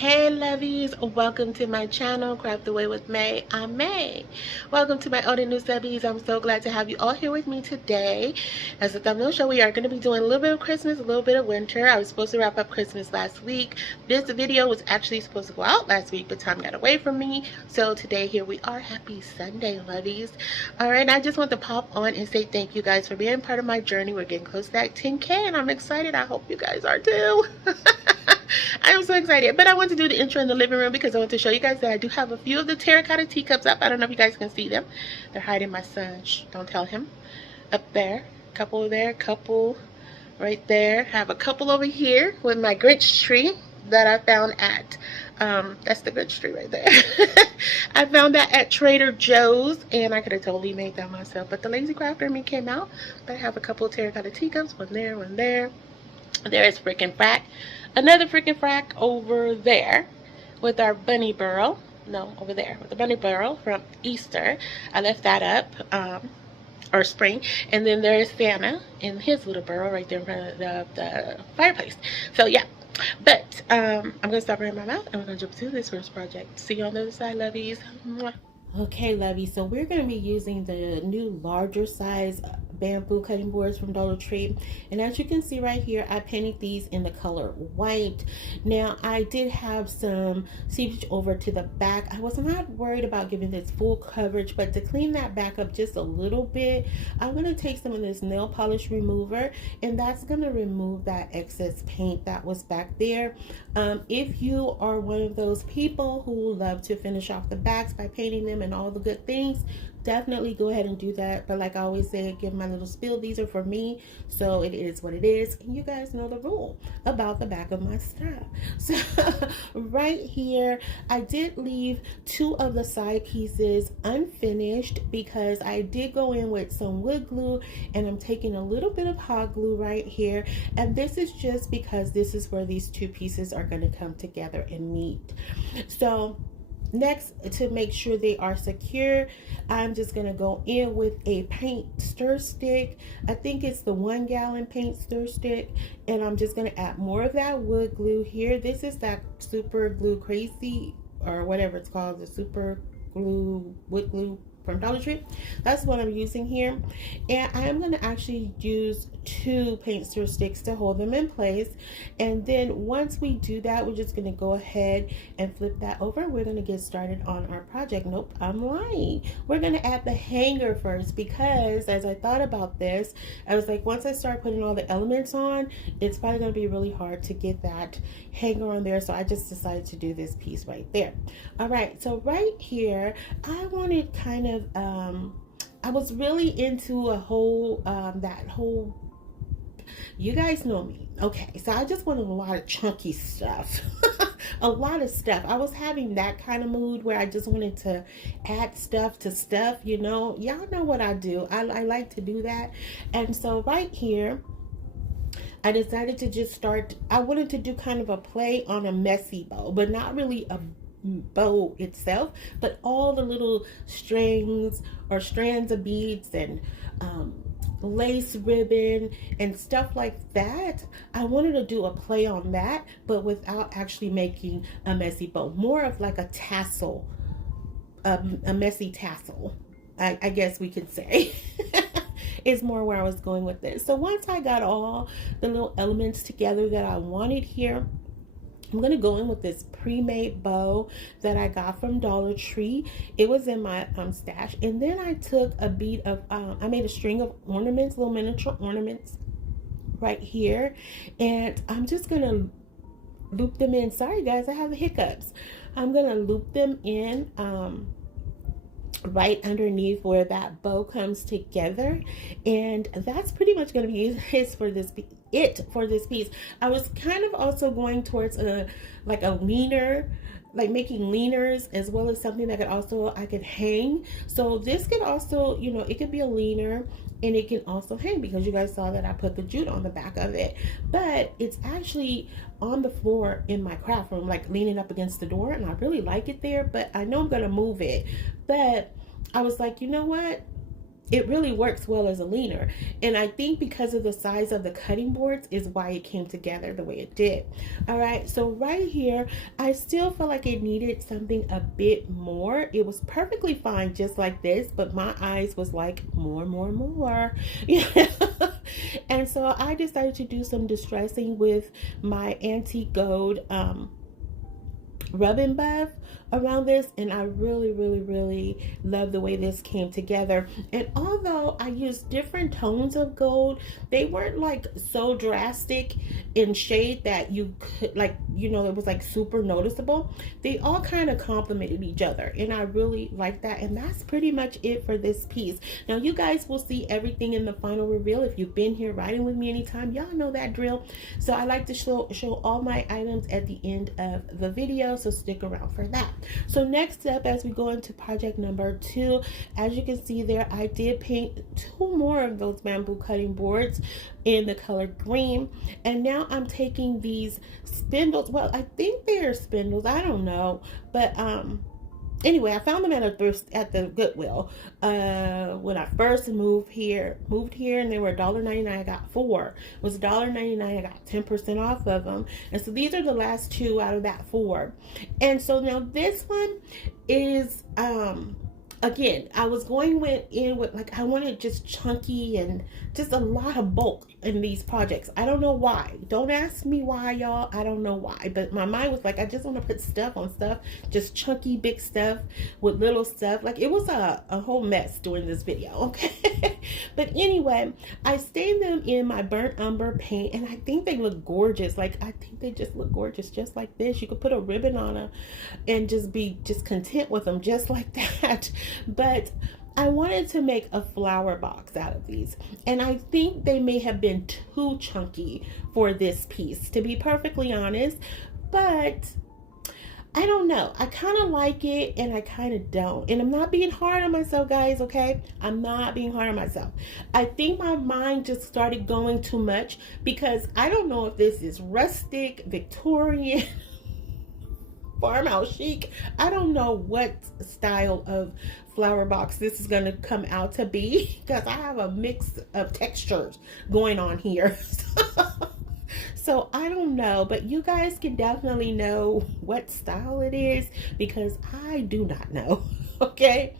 Hey lovies, welcome to my channel, Craft Away with May. I'm May. Welcome to my old and new subbies. I'm so glad to have you all here with me today. As the thumbnail show, we are going to be doing a little bit of Christmas, a little bit of winter. I was supposed to wrap up Christmas last week. This video was actually supposed to go out last week, but time got away from me. So today, here we are. Happy Sunday, lovies. Alright, I just want to pop on and say thank you guys for being part of my journey. We're getting close to that 10K and I'm excited. I hope you guys are too. I'm so excited, but I want to do the intro in the living room because I want to show you guys that I do have a few of the terracotta teacups up. I don't know if you guys can see them. They're hiding my son. Shh, don't tell him. Up there, couple there, couple right there. I have a couple over here with my Grinch tree that I found at, that's the Grinch tree right there. I found that at Trader Joe's, and I could have totally made that myself, but the lazy crafter in me came out. But I have a couple of terracotta teacups, one there, one there. There is freaking frack. Another freaking frack over there with our bunny burrow. No, over there with the bunny burrow from Easter. I left that up, or spring. And then there's Santa in his little burrow right there in front of the fireplace. So yeah, but I'm gonna stop right in my mouth and we're gonna jump to this first project. See you on the other side, lovies. Mwah. Okay, lovies, so we're going to be using the new larger size bamboo cutting boards from Dollar Tree, and as you can see right here, I painted these in the color white. Now I did have some seepage over to the back. I was not worried about giving this full coverage, but to clean that back up just a little bit, I'm going to take some of this nail polish remover, and that's going to remove that excess paint that was back there. If you are one of those people who love to finish off the backs by painting them and all the good things, definitely go ahead and do that. But like I always say, give my little spiel, these are for me, so it is what it is, and you guys know the rule about the back of my stuff. So right here, I did leave two of the side pieces unfinished because I did go in with some wood glue, and I'm taking a little bit of hot glue right here, and this is just because this is where these two pieces are going to come together and meet. So next, to make sure they are secure, I'm just going to go in with a paint stir stick. I think it's the 1 gallon paint stir stick, and I'm just going to add more of that wood glue here. This is that super glue crazy, or whatever it's called, the super glue, wood glue from Dollar Tree. That's what I'm using here, and I am going to actually use 2 paint stir sticks to hold them in place. And then once we do that, we're just going to go ahead and flip that over. We're going to get started on our project. Nope, I'm lying. We're going to add the hanger first, because as I thought about this, I was like, once I start putting all the elements on, it's probably going to be really hard to get that hanger on there, so I just decided to do this piece right there. All right, so right here, I wanted kind of I was really into a whole that whole, you guys know me, okay, so I just wanted a lot of chunky stuff. A lot of stuff. I was having that kind of mood where I just wanted to add stuff to stuff, you know. Y'all know what I do. I like to do that. And so right here, I decided to just start, I wanted to do kind of a play on a messy bow, but not really a bow itself, but all the little strings or strands of beads and lace ribbon and stuff like that. I wanted to do a play on that, but without actually making a messy bow, more of like a tassel, a messy tassel, I guess we could say. Is more where I was going with this. So once I got all the little elements together that I wanted here, I'm going to go in with this pre-made bow that I got from Dollar Tree. It was in my stash. And then I took a bead of, I made a string of ornaments, little miniature ornaments right here. And I'm just going to loop them in. Sorry guys, I have the hiccups. I'm going to loop them in right underneath where that bow comes together, and that's pretty much going to be it for this piece. I was kind of also going towards a leaner, like making leaners, as well as something that I could hang. So this could also, you know, it could be a leaner and it can also hang, because you guys saw that I put the jute on the back of it, but it's actually on the floor in my craft room, like leaning up against the door, and I really like it there, but I know I'm gonna move it. But I was like, you know what, it really works well as a leaner. And I think because of the size of the cutting boards is why it came together the way it did. All right, so right here, I still feel like it needed something a bit more. It was perfectly fine just like this, but my eyes was like more, more, more. Yeah. And so I decided to do some distressing with my antique gold rub and buff around this, and I really, really, really love the way this came together. And although I used different tones of gold, they weren't like so drastic in shade that you could, like, you know, it was like super noticeable. They all kind of complemented each other, and I really like that. And that's pretty much it for this piece. Now you guys will see everything in the final reveal. If you've been here riding with me anytime, y'all know that drill. So I like to show all my items at the end of the video, so stick around for that. So next up, as we go into project number 2, as you can see there, I did paint 2 more of those bamboo cutting boards in the color green. And now I'm taking these spindles. Well, I think they're spindles, I don't know, but anyway, I found them at the Goodwill when I first moved here, and they were $1.99. I got 4. It was $1.99. I got 10% off of them, and so these are the last 2 out of that 4. And so now this one is again, I was going in with like, I wanted just chunky and just a lot of bulk in these projects. I don't know why. Don't ask me why, y'all. I don't know why. But my mind was like, I just want to put stuff on stuff. Just chunky, big stuff with little stuff. Like, it was a whole mess doing this video, okay? But anyway, I stained them in my burnt umber paint, and I think they look gorgeous. Like, I think they just look gorgeous just like this. You could put a ribbon on them and just be content with them just like that. But I wanted to make a flower box out of these, and I think they may have been too chunky for this piece, to be perfectly honest. But I don't know, I kind of like it and I kind of don't, and I'm not being hard on myself, guys, okay? I'm not being hard on myself. I think my mind just started going too much, because I don't know if this is rustic, Victorian, farmhouse chic. I don't know what style of flower box this is going to come out to be, because I have a mix of textures going on here. So I don't know, but you guys can definitely know what style it is, because I do not know. Okay.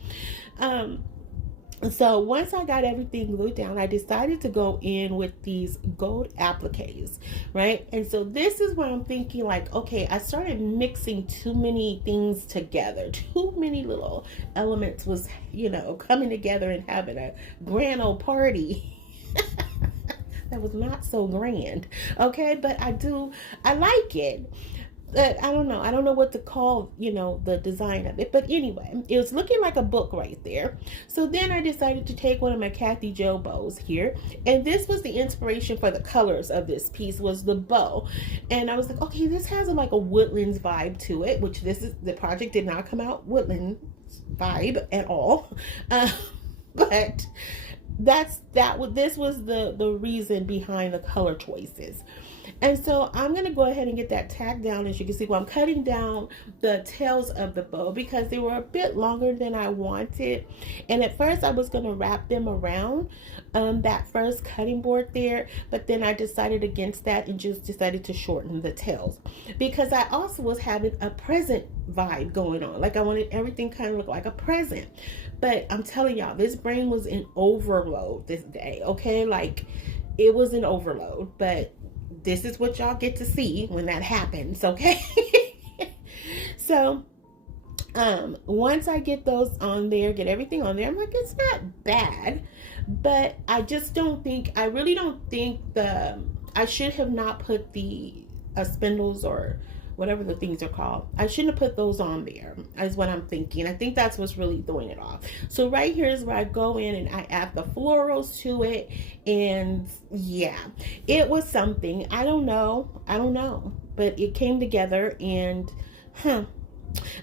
So once I got everything glued down, I decided to go in with these gold appliques, right? And so this is what I'm thinking, like, okay, I started mixing too many things together. Too many little elements was, you know, coming together and having a grand old party. That was not so grand, okay? But I like it. But I don't know what to call, you know, the design of it. But anyway, it was looking like a book right there. So then I decided to take one of my Kathy Jo bows here, and this was the inspiration for the colors of this piece, was the bow. And I was like, okay, this has like a woodlands vibe to it, which the project did not come out woodland vibe at all. But this was the reason behind the color choices. And so I'm going to go ahead and get that tacked down. As you can see, well, I'm cutting down the tails of the bow because they were a bit longer than I wanted. And at first I was going to wrap them around that first cutting board there, but then I decided against that and just decided to shorten the tails, because I also was having a present vibe going on. Like, I wanted everything kind of look like a present. But I'm telling y'all, this brain was in overload this day, okay? Like, it was an overload, but this is what y'all get to see when that happens, okay? So once I get those on there, get everything on there, I'm like, it's not bad, but I really don't think I should have not put the spindles, or whatever the things are called. I shouldn't have put those on there, is what I'm thinking. I think that's what's really throwing it off. So right here is where I go in and I add the florals to it. And yeah, it was something. I don't know, but it came together, and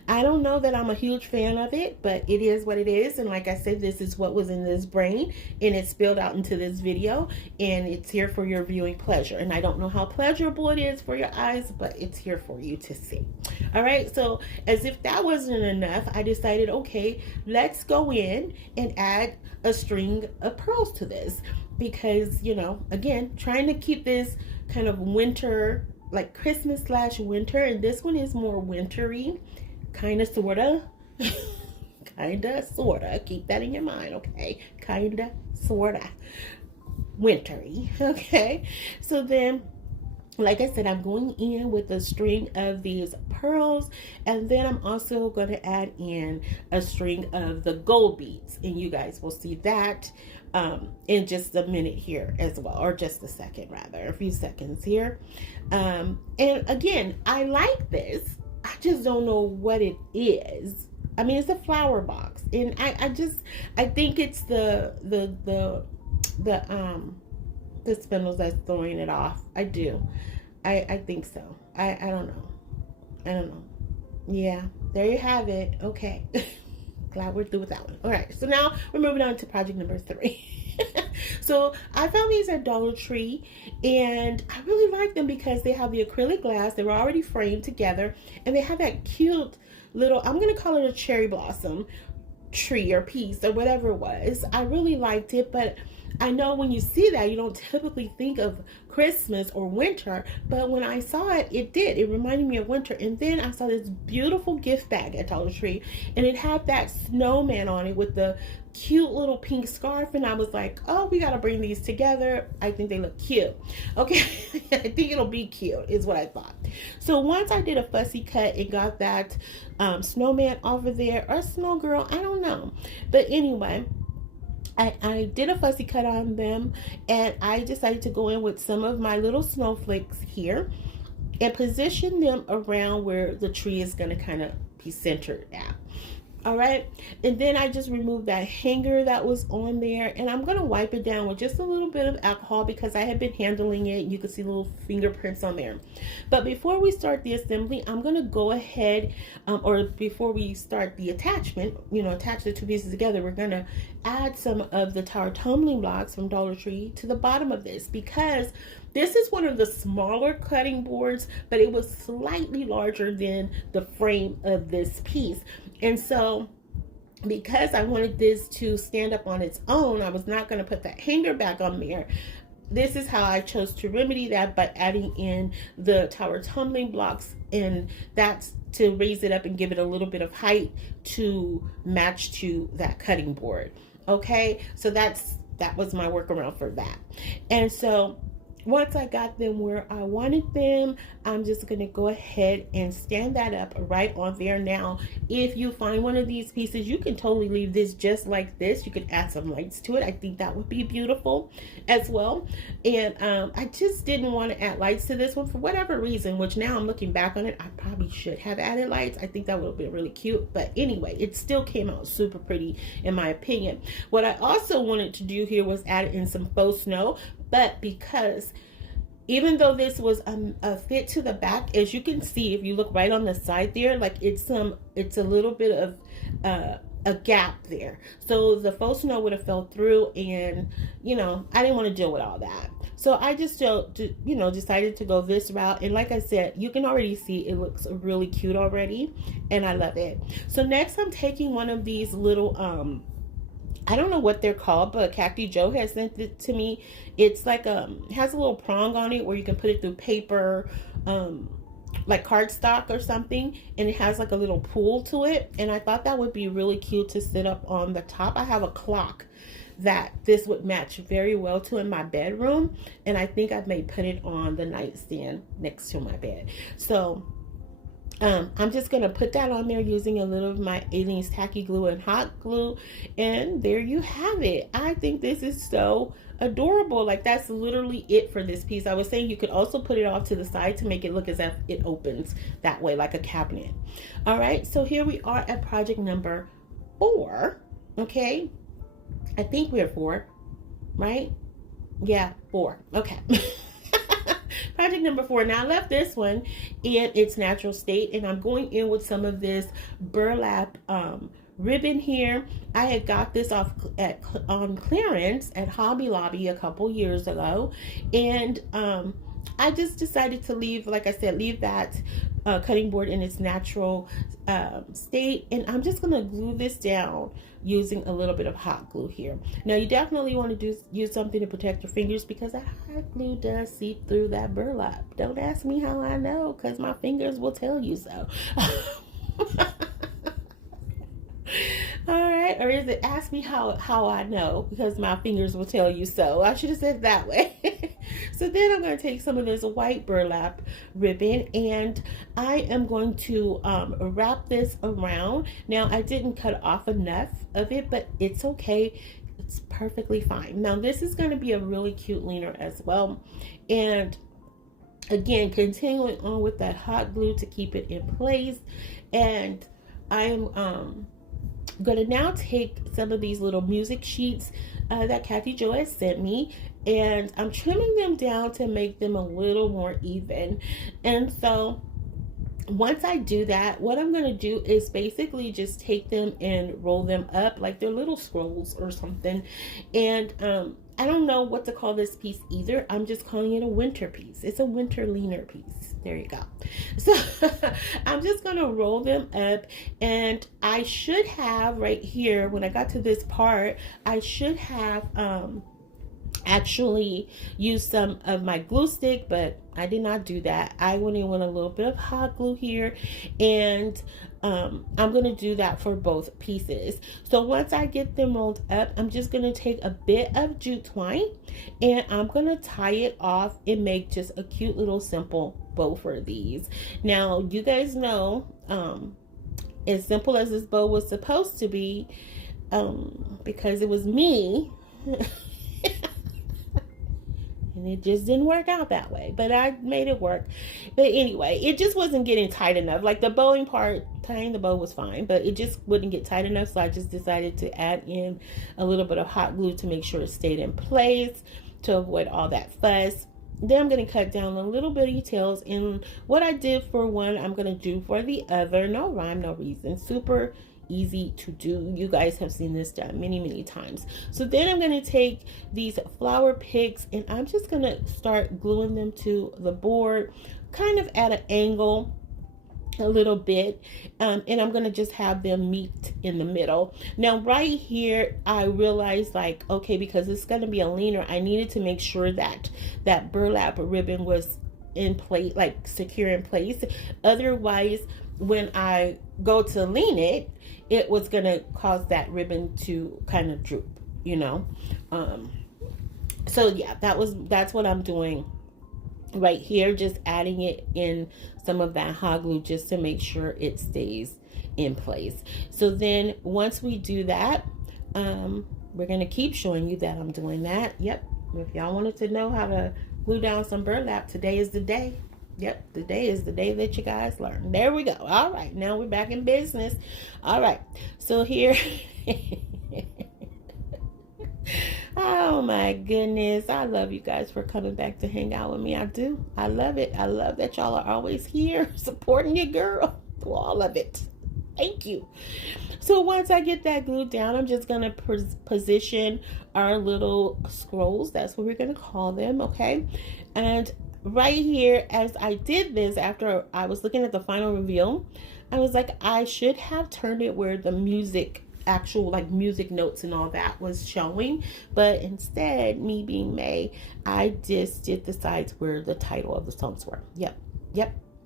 I don't know that I'm a huge fan of it, but it is what it is. And like I said, this is what was in this brain, and it spilled out into this video, and it's here for your viewing pleasure. And I don't know how pleasurable it is for your eyes, but it's here for you to see. All right, so as if that wasn't enough, I decided, okay, let's go in and add a string of pearls to this, because, you know, again, trying to keep this kind of winter, like Christmas / winter, and this one is more wintry, kind of, sorta. Kinda, sorta. Keep that in your mind, okay? Kinda, sorta. Wintry, okay? So then, like I said, I'm going in with a string of these pearls, and then I'm also going to add in a string of the gold beads, and you guys will see that in just a minute here as well, or just a second rather, a few seconds here. And again, I like this. I just don't know what it is. I mean, it's a flower box, and I think it's the spindles that's throwing it off. I do. I think so. I don't know. I don't know. Yeah, there you have it. Okay. Glad we're through with that one. All right, so now we're moving on to project number 3. So I found these at Dollar Tree, and I really like them because they have the acrylic glass. They were already framed together, and they have that cute little, I'm going to call it a cherry blossom tree or piece or whatever it was. I really liked it, but I know when you see that, you don't typically think of Christmas or winter, but when I saw it, it did. It reminded me of winter. And then I saw this beautiful gift bag at Dollar Tree, and it had that snowman on it with the cute little pink scarf, and I was like, oh, we got to bring these together. I think they look cute. Okay, I think it'll be cute is what I thought. So once I did a fussy cut and got that snowman over there, or snow girl, I don't know. But anyway, I did a fussy cut on them, and I decided to go in with some of my little snowflakes here and position them around where the tree is going to kind of be centered at. All right, and then I just removed that hanger that was on there, and I'm going to wipe it down with just a little bit of alcohol because I have been handling it. You can see little fingerprints on there. But before we start the assembly, I'm going to go ahead, or before we start the attachment, you know, attach the two pieces together, we're going to add some of the tower tumbling blocks from Dollar Tree to the bottom of this, because this is one of the smaller cutting boards, but it was slightly larger than the frame of this piece. And so because I wanted this to stand up on its own, I was not going to put that hanger back on there. This is how I chose to remedy that, by adding in the tower tumbling blocks, and that's to raise it up and give it a little bit of height to match to that cutting board. Okay, so that was my workaround for that. And so once I got them where I wanted them, I'm just going to go ahead and stand that up right on there. Now, if you find one of these pieces, you can totally leave this just like this. You could add some lights to it. I think that would be beautiful as well. And I just didn't want to add lights to this one for whatever reason, which now I'm looking back on it, I probably should have added lights. I think that would have been really cute. But anyway, it still came out super pretty in my opinion. What I also wanted to do here was add in some faux snow, but because even though this was a fit to the back, as you can see, if you look right on the side there, like it's a little bit of a gap there. So the faux snow would have fell through, and you know, I didn't want to deal with all that. So I just, you know, decided to go this route. And like I said, you can already see it looks really cute already, and I love it. So next I'm taking one of these little, I don't know what they're called, but Cacti Joe has sent it to me. It's like has a little prong on it where you can put it through paper, like cardstock or something, and it has like a little pull to it. And I thought that would be really cute to sit up on the top. I have a clock that this would match very well to in my bedroom, and I think I may put it on the nightstand next to my bed. So I'm just going to put that on there using a little of my Alien's tacky glue and hot glue, and there you have it. I think this is so adorable. Like, that's literally it for this piece. I was saying you could also put it off to the side to make it look as if it opens that way, like a cabinet. All right, so here we are at project number 4. Okay, I think we're 4, right? Yeah, 4. Okay. Project number 4. Now I left this one in its natural state, and I'm going in with some of this burlap ribbon here. I had got this off on clearance at Hobby Lobby a couple years ago, and I just decided to leave, like I said, leave that cutting board in its natural state, and I'm just gonna glue this down using a little bit of hot glue here. Now you definitely want to use something to protect your fingers, because that hot glue does seep through that burlap. Don't ask me how I know, because my fingers will tell you so. All right, or is it ask me how I know, because my fingers will tell you so? I should have said it that way. So then I'm going to take some of this white burlap ribbon, and I am going to wrap this around. Now I didn't cut off enough of it, but it's okay. It's perfectly fine. Now this is going to be a really cute leaner as well, and again, continuing on with that hot glue to keep it in place. And I'm going to now take some of these little music sheets that Kathy Jo has sent me, and I'm trimming them down to make them a little more even. And so once I do that, what I'm going to do is basically just take them and roll them up like they're little scrolls or something. And I don't know what to call this piece either. I'm just calling it a winter piece. It's a winter leaner piece. There you go. So I'm just going to roll them up, and I should have right here, when I got to this part, I should have actually use some of my glue stick, but I did not do that. I went in with a little bit of hot glue here, and I'm going to do that for both pieces. So once I get them rolled up, I'm just going to take a bit of jute twine, and I'm going to tie it off and make just a cute little simple bow for these. Now you guys know, as simple as this bow was supposed to be, because it was me, and it just didn't work out that way, but I made it work. But anyway, it just wasn't getting tight enough. Like the bowing part, tying the bow was fine, but it just wouldn't get tight enough. So I just decided to add in a little bit of hot glue to make sure it stayed in place, to avoid all that fuss. Then I'm going to cut down the little bitty tails, and what I did for one, I'm going to do for the other. No rhyme, no reason. Super easy to do. You guys have seen this done many times. So then I'm going to take these flower picks, and I'm just going to start gluing them to the board, kind of at an angle a little bit, and I'm going to just have them meet in the middle. Now right here I realized, like, okay, because it's going to be a leaner, I needed to make sure that that burlap ribbon was in place, like secure in place. Otherwise, when I go to lean it, it was going to cause that ribbon to kind of droop, you know. So yeah, that's what I'm doing right here, just adding it in some of that hot glue just to make sure it stays in place. So then once we do that, we're going to keep showing you that I'm doing that. Yep, if y'all wanted to know how to glue down some burlap, today is the day. Yep, today is the day that you guys learn. There we go. All right, now we're back in business. All right, so here oh my goodness, I love you guys for coming back to hang out with me. I do. I love it. I love that y'all are always here supporting your girl through all of it. Thank you. So once I get that glued down, I'm just going to position our little scrolls. That's what we're going to call them, okay? And right here, as I did this, after I was looking at the final reveal, I was like, I should have turned it where the music, actual like music notes and all that was showing, but instead, me being May, I just did the sides where the title of the songs were. Yep,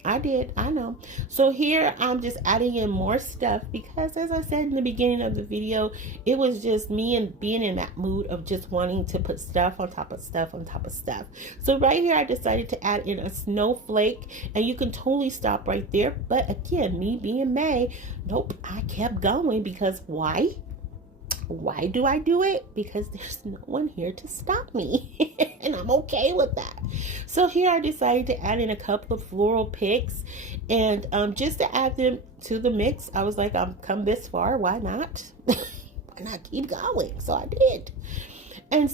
I did. I know. So here I'm just adding in more stuff because, as I said in the beginning of the video, it was just me and being in that mood of just wanting to put stuff on top of stuff on top of stuff. So right here I decided to add in a snowflake, and you can totally stop right there. But again, me being May, nope, I kept going because why? Why do I do it? Because there's no one here to stop me. And I'm okay with that. So here I decided to add in a couple of floral picks, and just to add them to the mix. I was like, I've come this far, why not? Why not keep going? So I did. And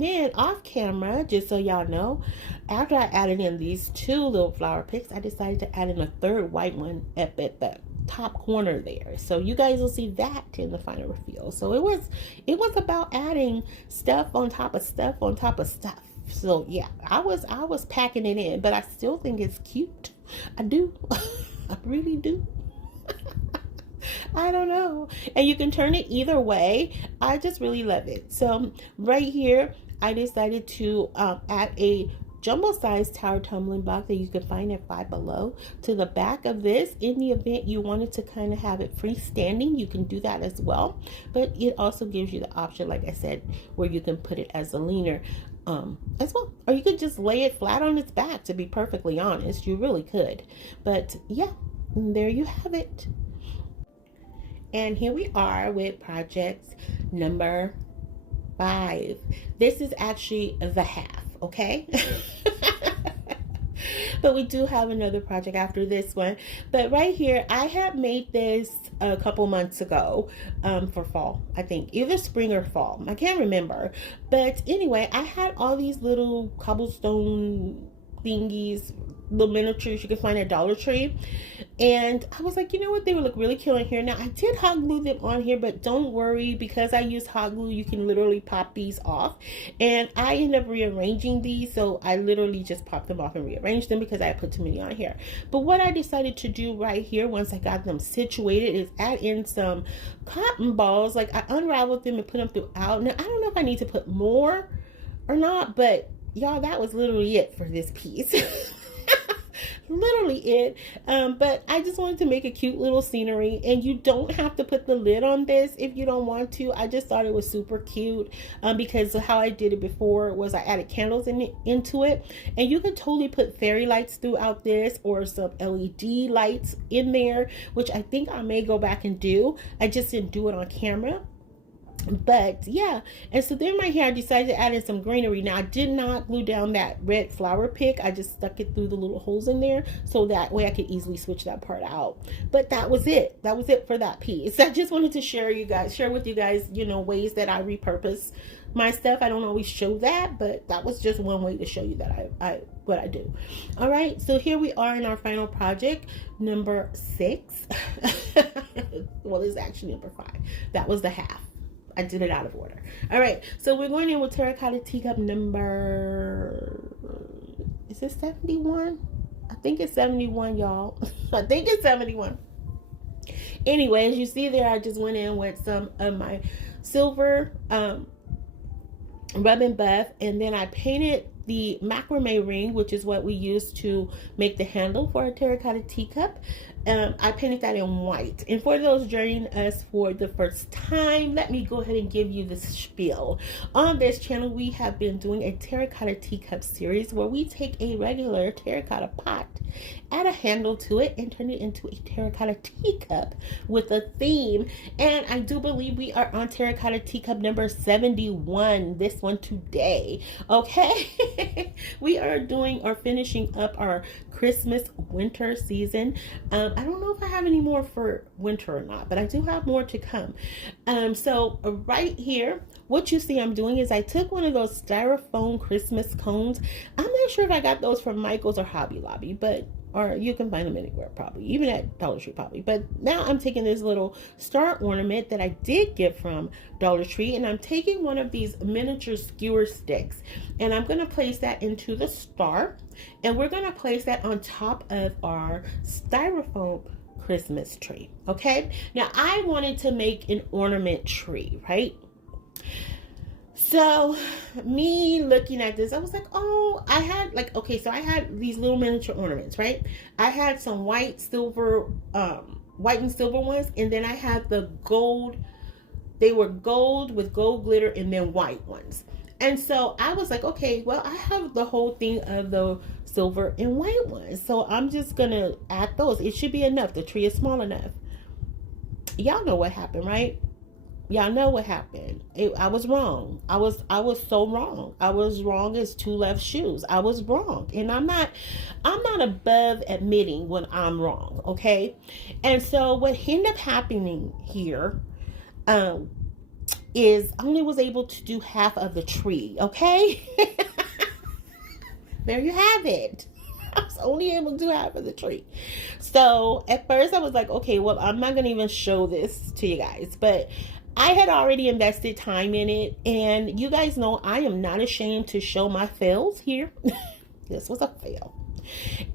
then off camera, just so y'all know, after I added in these two little flower picks, I decided to add in a third white one up at the top corner there. So you guys will see that in the final reveal. So it was about adding stuff on top of stuff on top of stuff. So yeah, I was packing it in, but I still think it's cute. I do. I really do. I don't know. And you can turn it either way. I just really love it. So right here, I decided to add a jumbo size tower tumbling block that you can find at Five Below to the back of this. In the event you wanted to kind of have it freestanding, you can do that as well. But it also gives you the option, like I said, where you can put it as a leaner as well. Or you could just lay it flat on its back, to be perfectly honest. You really could. But yeah, there you have it. And here we are with project number 5. This is actually the half, okay? But we do have another project after this one. But right here, I had made this a couple months ago for fall, I think. Either spring or fall. I can't remember. But anyway, I had all these little cobblestone thingies, little miniatures you can find at Dollar Tree, and I was like, you know what, they would look really cute on here. Now I did hot glue them on here, but don't worry, because I use hot glue, you can literally pop these off. And I end up rearranging these, so I literally just popped them off and rearranged them because I put too many on here. But what I decided to do right here, once I got them situated, is add in some cotton balls. Like, I unraveled them and put them throughout. Now I don't know if I need to put more or not, but y'all, that was literally it for this piece. Literally it. But I just wanted to make a cute little scenery, and you don't have to put the lid on this if you don't want to. I just thought it was super cute because how I did it before was I added candles into it, and you could totally put fairy lights throughout this, or some LED lights in there, which I think I may go back and do. I just didn't do it on camera. But yeah, and so then right here I decided to add in some greenery. Now I did not glue down that red flower pick. I just stuck it through the little holes in there, so that way I could easily switch that part out. But that was it. That was it for that piece. I just wanted to share with you guys, you know, ways that I repurpose my stuff. I don't always show that, but that was just one way to show you that what I do. All right, so here we are in our final project, number 6. Well, it's actually number 5. That was the half. I did it out of order. All right, so we're going in with terracotta teacup number, is it 71? I think it's 71, y'all. I think it's 71. Anyway, as you see there, I just went in with some of my silver rub and buff, and then I painted the macrame ring, which is what we use to make the handle for a terracotta teacup. I painted that in white. And for those joining us for the first time, let me go ahead and give you the spiel. On this channel, we have been doing a terracotta teacup series where we take a regular terracotta pot, add a handle to it, and turn it into a terracotta teacup with a theme. And I do believe we are on terracotta teacup number 71, this one today. Okay. We are doing or finishing up our Christmas winter season. I don't know if I have any more for winter or not, but I do have more to come. So right here, what you see I'm doing is I took one of those styrofoam Christmas cones. I'm not sure if I got those from Michael's or Hobby Lobby, or you can find them anywhere probably, even at Dollar Tree probably. But now I'm taking this little star ornament that I did get from Dollar Tree, and I'm taking one of these miniature skewer sticks, and I'm going to place that into the star, and we're going to place that on top of our styrofoam Christmas tree. Okay, now I wanted to make an ornament tree, right? So me looking at this, I was like, oh, I had like, okay, so I had these little miniature ornaments, right? I had some white and silver ones, and then I had the gold. They were gold with gold glitter, and then white ones. And so I was like, okay, well, I have the whole thing of the silver and white ones, so I'm just gonna add those. It should be enough. The tree is small enough. Y'all know what happened, right? Y'all know what happened. I was wrong. I was so wrong. I was wrong as 2 left shoes. I was wrong. And I'm not above admitting when I'm wrong, okay? And so what ended up happening here, is I only was able to do half of the tree, okay? There you have it. I was only able to do half of the tree. So at first I was like, okay, well, I'm not going to even show this to you guys. But I had already invested time in it. And you guys know I am not ashamed to show my fails here. This was a fail.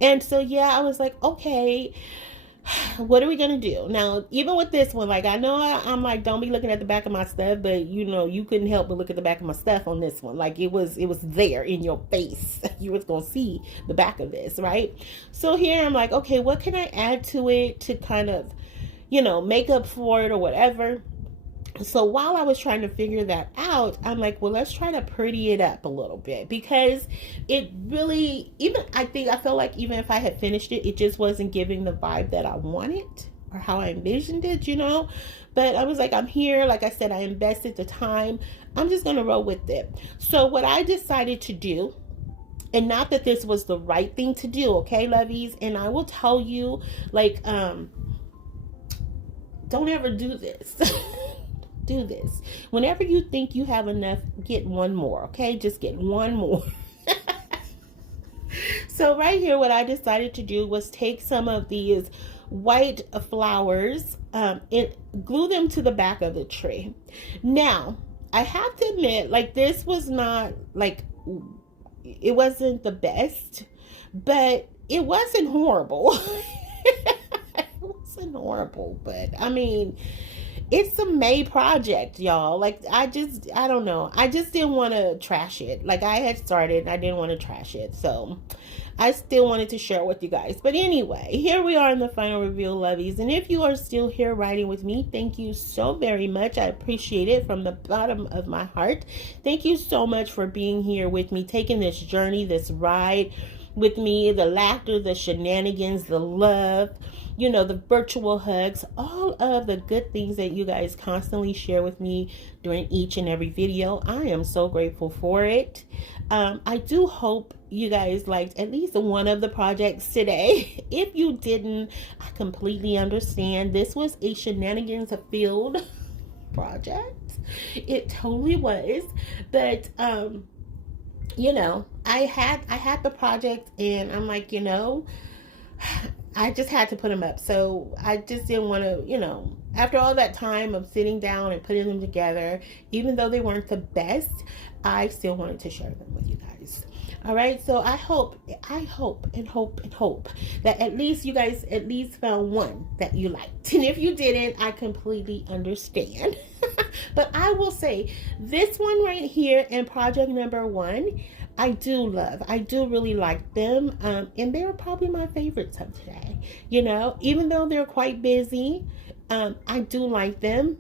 And so, yeah, I was like, okay, what are we gonna do now? Even with this one, like, I know I'm like, don't be looking at the back of my stuff, but you know, you couldn't help but look at the back of my stuff on this one. Like, it was there in your face. You was gonna see the back of this, right? So here I'm like, okay, what can I add to it to kind of, you know, make up for it or whatever? So while I was trying to figure that out, I'm like, well, let's try to pretty it up a little bit, because it really, even, I felt like even if I had finished it, it just wasn't giving the vibe that I wanted or how I envisioned it, you know. But I was like, I'm here. Like I said, I invested the time. I'm just going to roll with it. So what I decided to do, and not that this was the right thing to do, okay, lovies, and I will tell you, like, don't ever do this. Do this. Whenever you think you have enough, get one more, okay? Just get one more. So right here, what I decided to do was take some of these white flowers and glue them to the back of the tree. Now, I have to admit, like, this was not, like, it wasn't the best, but it wasn't horrible. It wasn't horrible, but I mean, it's a May project, y'all. Like, I don't know. I just didn't want to trash it. Like, I had started, I didn't want to trash it. So, I still wanted to share it with you guys. But anyway, here we are in the final reveal, lovies. And if you are still here riding with me, thank you so very much. I appreciate it from the bottom of my heart. Thank you so much for being here with me, taking this journey, this ride with me, the laughter, the shenanigans, the love, you know, the virtual hugs, all of the good things that you guys constantly share with me during each and every video. I am so grateful for it. I do hope you guys liked at least one of the projects today. If you didn't, I completely understand. This was a shenanigans filled project. It totally was. But you know, I had the project, and I'm like, you know, I just had to put them up. So I just didn't want to, you know, after all that time of sitting down and putting them together, even though they weren't the best, I still wanted to share them with you guys. All right, so I hope that at least you guys at least found one that you liked. And if you didn't, I completely understand. But I will say, this one right here and project number 1, I do love. I do really like them. And they're probably my favorites of today. You know, even though they're quite busy, I do like them.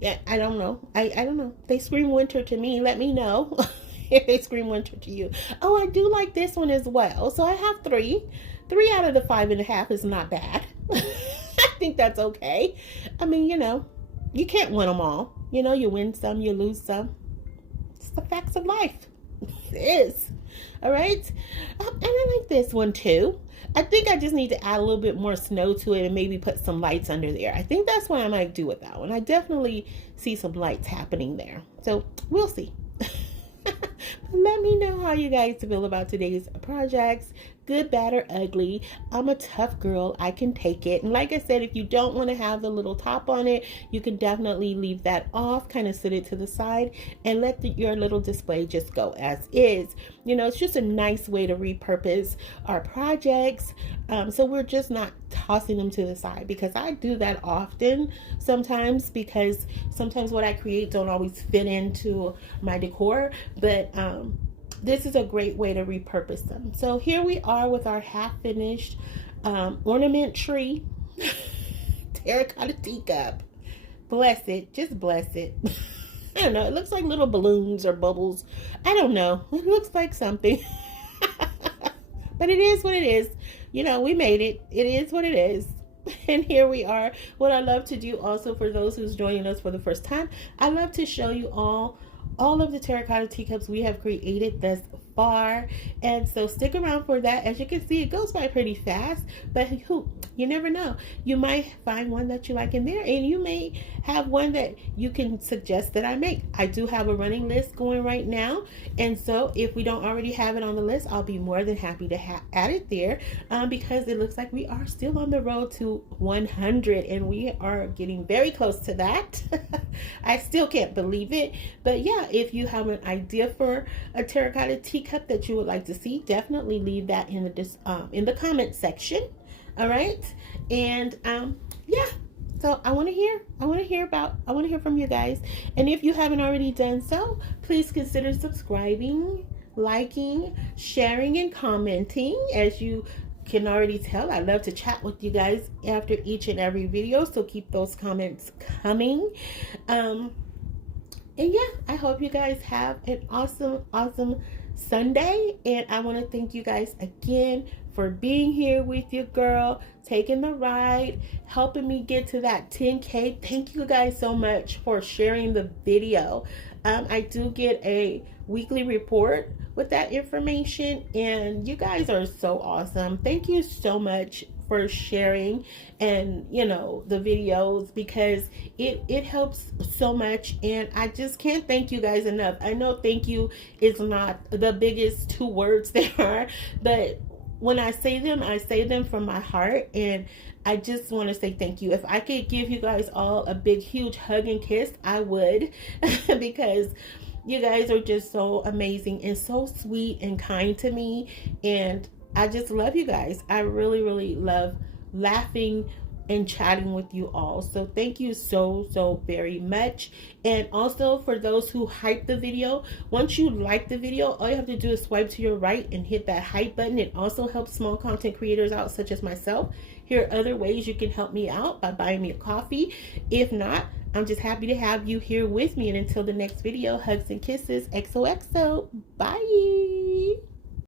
Yeah, I don't know. I don't know. They scream winter to me. Let me know if they scream winter to you. Oh, I do like this one as well. So I have 3. 3 out of the 5.5 is not bad. I think that's okay. I mean, you know, you can't win them all. You know, you win some, you lose some. It's the facts of life. It is. All right. And I like this one too. I think I just need to add a little bit more snow to it and maybe put some lights under there. I think that's what I might do with that one. I definitely see some lights happening there. So we'll see. Let me know how you guys feel about today's projects. Good, bad, or ugly. I'm a tough girl. I can take it. And like I said, if you don't want to have the little top on it, you can definitely leave that off, kind of sit it to the side, and let your little display just go as is. You know, it's just a nice way to repurpose our projects. So we're just not tossing them to the side, because I do that often sometimes, because sometimes what I create don't always fit into my decor. But this is a great way to repurpose them. So here we are with our half-finished ornament tree. Terracotta teacup. Bless it. Just bless it. I don't know. It looks like little balloons or bubbles. I don't know. It looks like something. But it is what it is. You know, we made it. It is what it is. And here we are. What I love to do also, for those who's joining us for the first time, I love to show you all of the terracotta teacups we have created thus far. And so stick around for that. As you can see, it goes by pretty fast, but you never know. You might find one that you like in there, and you may have one that you can suggest that I make. I do have a running list going right now, and so if we don't already have it on the list, I'll be more than happy to add it there, because it looks like we are still on the road to 100, and we are getting very close to that. I still can't believe it, but yeah, if you have an idea for a terracotta teacup that you would like to see, definitely leave that in the comment section. All right, and yeah, so I want to hear from you guys, and if you haven't already done so, please consider subscribing, liking, sharing, and commenting. As you can already tell, I love to chat with you guys after each and every video, so keep those comments coming. And yeah, I hope you guys have an awesome Sunday, and I want to thank you guys again for being here with your girl, taking the ride, helping me get to that 10K. Thank you guys so much for sharing the video. I do get a weekly report with that information, and you guys are so awesome. Thank you so much for sharing, and the videos, because it helps so much, and I just can't thank you guys enough. I know thank you is not the biggest two words there are, but when I say them from my heart, and I just want to say thank you. If I could give you guys all a big huge hug and kiss, I would, because you guys are just so amazing and so sweet and kind to me, and I just love you guys. I really love laughing and chatting with you all. So thank you so very much. And also, for those who hype the video, once you like the video, all you have to do is swipe to your right and hit that hype button. It also helps small content creators out, such as myself. Here are other ways you can help me out: by buying me a coffee. If not, I'm just happy to have you here with me. And until the next video, hugs and kisses. XOXO. Bye.